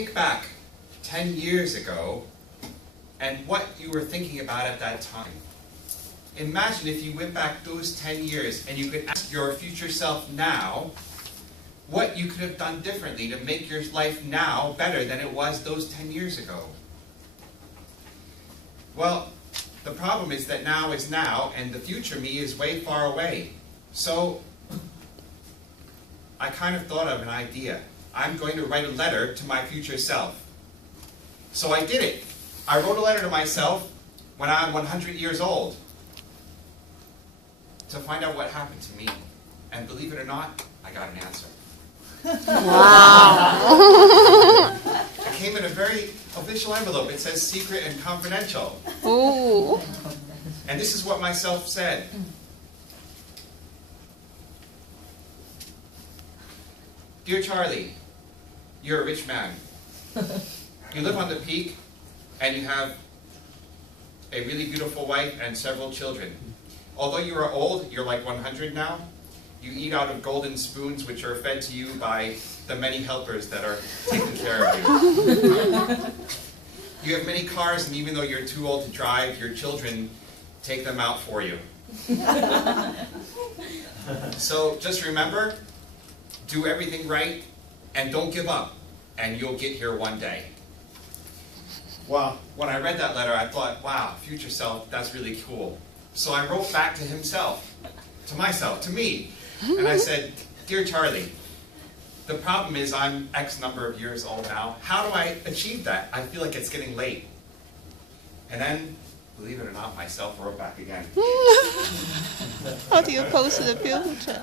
think back 10 years ago and what you were thinking about at that time. Imagine if you went back those 10 years and you could ask your future self now what you could have done differently to make your life now better than it was those 10 years ago. Well, the problem is that now is now and the future me is way far away. So I kind of thought of an idea. I'm going to write a letter to my future self. So I did it. I wrote a letter to myself when I'm 100 years old to find out what happened to me. And believe it or not, I got an answer. Wow. It came in a very official envelope. It says secret and confidential. Ooh. And this is what myself said. Dear Charlie, you're a rich man. You live on the peak and you have a really beautiful wife and several children. Although you are old, you're like 100 now, you eat out of golden spoons which are fed to you by the many helpers that are taking care of you. You have many cars, and even though you're too old to drive, your children take them out for you. So just remember, do everything right and don't give up, and you'll get here one day. Well, when I read that letter, I thought, wow, future self, that's really cool. So I wrote back to himself, to myself, to me, and I said, Dear Charlie, the problem is I'm X number of years old now. How do I achieve that? I feel like it's getting late. And then, believe it or not, myself wrote back again. How do you post to the future?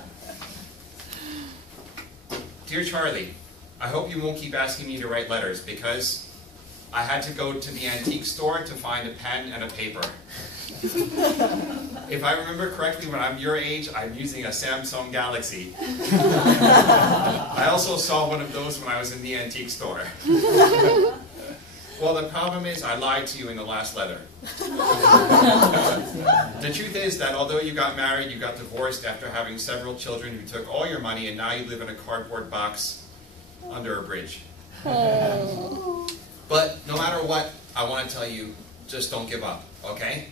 Dear Charlie, I hope you won't keep asking me to write letters because I had to go to the antique store to find a pen and a paper. If I remember correctly, when I'm your age, I'm using a Samsung Galaxy. I also saw one of those when I was in the antique store. Well, the problem is I lied to you in the last letter. The truth is that although you got married, you got divorced after having several children who took all your money, and now you live in a cardboard box under a bridge. Oh. But no matter what, I want to tell you, just don't give up, okay?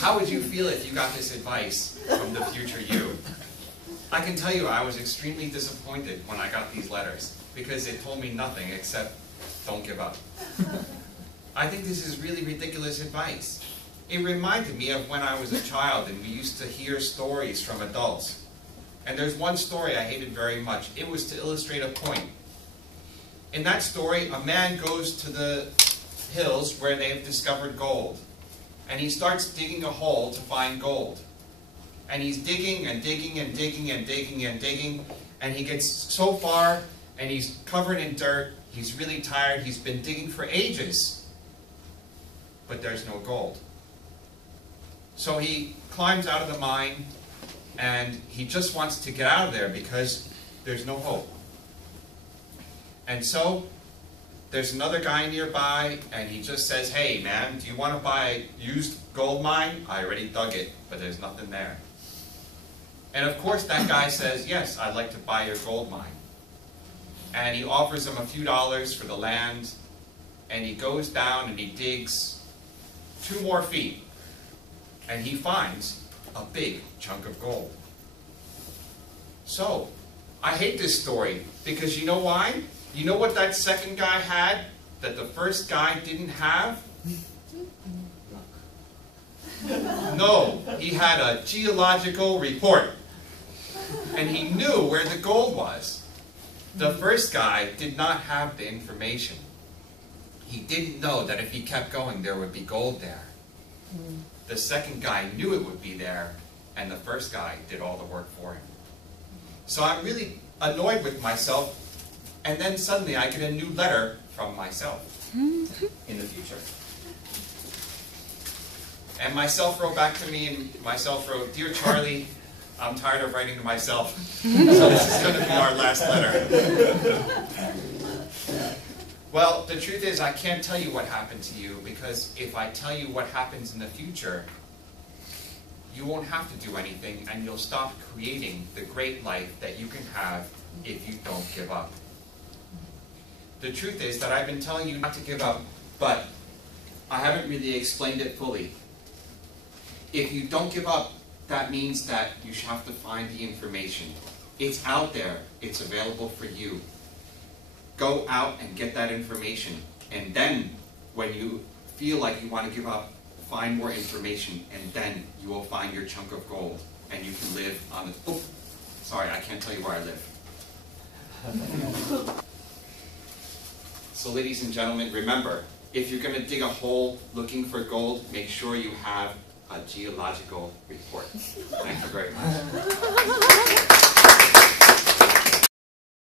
How would you feel if you got this advice from the future you? I can tell you I was extremely disappointed when I got these letters because it told me nothing except don't give up. I think this is really ridiculous advice. It reminded me of when I was a child and we used to hear stories from adults. And there's one story I hated very much. It was to illustrate a point. In that story, a man goes to the hills where they've discovered gold. And he starts digging a hole to find gold. And he's digging and digging and digging and digging and digging. And he gets so far and he's covered in dirt. He's really tired. He's been digging for ages. But there's no gold. So he climbs out of the mine and he just wants to get out of there because there's no hope. And so there's another guy nearby and he just says, hey man, do you want to buy a used gold mine? I already dug it, but there's nothing there. And of course that guy says, yes, I'd like to buy your gold mine. And he offers him a few dollars for the land, and he goes down and he digs 2 more feet, and he finds a big chunk of gold. So, I hate this story, because you know why? You know what that second guy had that the first guy didn't have? No, he had a geological report. And he knew where the gold was. The first guy did not have the information. He didn't know that if he kept going, there would be gold there. The second guy knew it would be there, and the first guy did all the work for him. So I'm really annoyed with myself, and then suddenly I get a new letter from myself in the future. And myself wrote back to me, and myself wrote, Dear Charlie, I'm tired of writing to myself, so this is going to be our last letter. Well, the truth is I can't tell you what happened to you, because if I tell you what happens in the future, you won't have to do anything, and you'll stop creating the great life that you can have if you don't give up. The truth is that I've been telling you not to give up, but I haven't really explained it fully. If you don't give up, that means that you have to find the information. It's out there. It's available for you. Go out and get that information. And then, when you feel like you want to give up, find more information, and then you will find your chunk of gold. And you can live on the... Oh, sorry, I can't tell you where I live. So ladies and gentlemen, remember, if you're going to dig a hole looking for gold, make sure you have a geological report. Thank you very much.